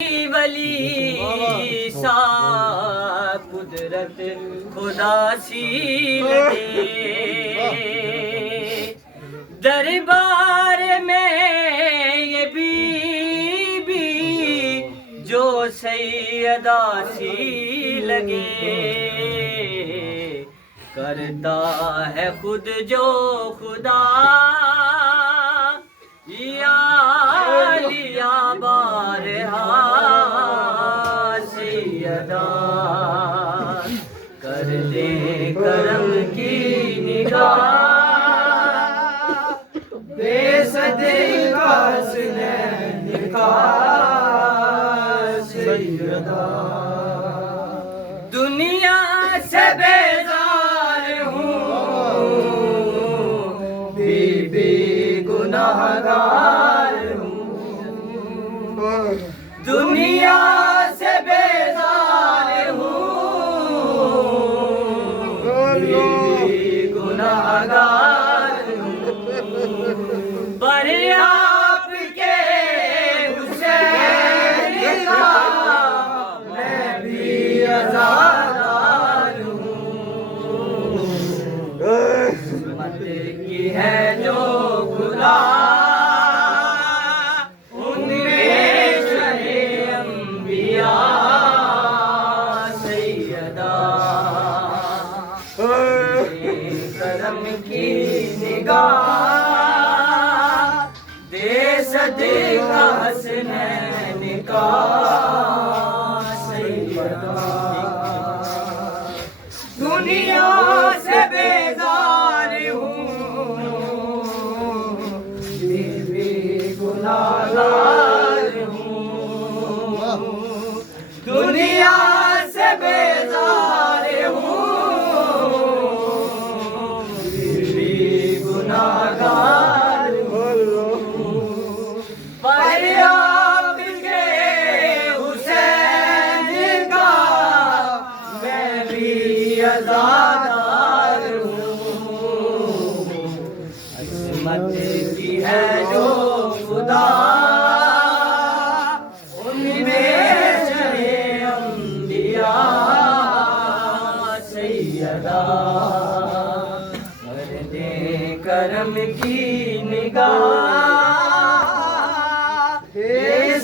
वली सा कुदरत खुदा सी लगे दरबार में ये बीबी जो सैयदा सी लगे करता है खुद जो खुदा लिया बारहा सैयदा कर दे करम की निगाह बेसदका सुनैन का सैयदा दुनिया से बेजार हूँ बीबी गुनाहगार दुनिया से बेजार हूँ गुनाहगार पर आपके हुसैन का मैं भी आज़ादार हूँ किस्मत की है जो खुदा करम की निगाह दे सदका हसनैन का सैयदा दुनिया से बेजार हूँ बीबी गुनाहगार हूँ दुनिया से बेजार हूँ गुनाहगार पर आपके हुसैन का मैं भी आज़ादार हूँ किस्मत की है जो खुदा उनमें चढ़े अंबिया सैयदा करम की निगाह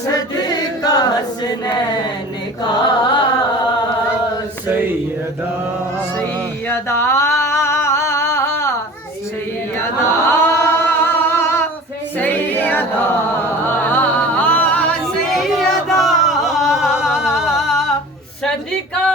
सदका हसनैन का सैयदा सैयदा सैयदा सैयदा सैयदा सदका